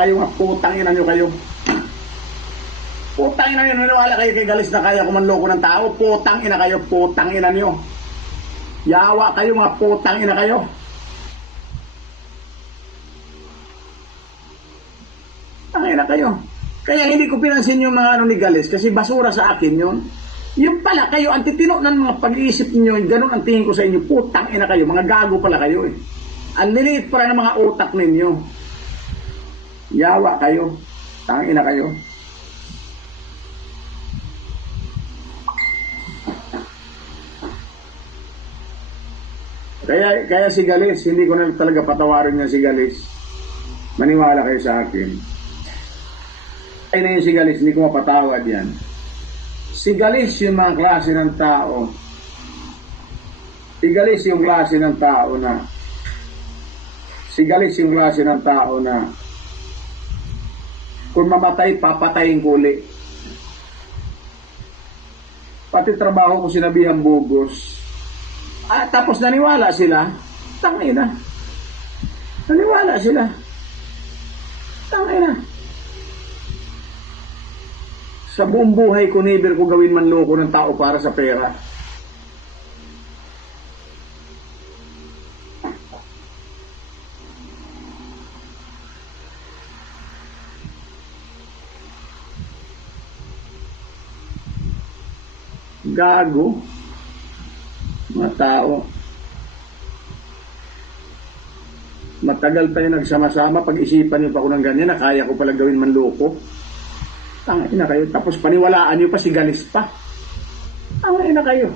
Kayo nga, putang ina nyo kayo. Putang ina nyo, naniwala kayo kay Galis na kaya kumanloko ng tao. Putang ina kayo, putang ina nyo. Yawa kayo nga, putang ina kayo. Putang ina kayo. Kaya hindi ko pinansin yung mga ano ni Galis kasi basura sa akin yun. Yung pala kayo, ang titino ng mga pag-iisip niyo, ganun ang tingin ko sa inyo. Putang ina kayo, mga gago pala kayo eh. Ang liliit pala ng mga utak ninyo. Yawa kayo. Tang ina kayo. Kaya si Galis, hindi ko na talaga patawarin niya si Galis. Maniwala kayo sa akin. Ay na yun si Galis, hindi ko mapatawad yan. Si Galis yung mga klase ng tao. Si Galis yung klase ng tao na Si Galis yung klase ng tao na kung mamatay, papatayin ko uli. Pati trabaho ko sinabihang bugos. Tapos naniwala sila. Tangina. Naniwala sila. Tangina. Sa buong buhay ko, never ko gawin manloko ng tao para sa pera. Gago. Mga tao. Matagal pa yung nagsama-sama. Pag-isipan niyo pa ako ng ganyan na kaya ko pala gawin manloko. Tangina kayo. Tapos paniwalaan niyo pa si Galis pa. Tangina kayo.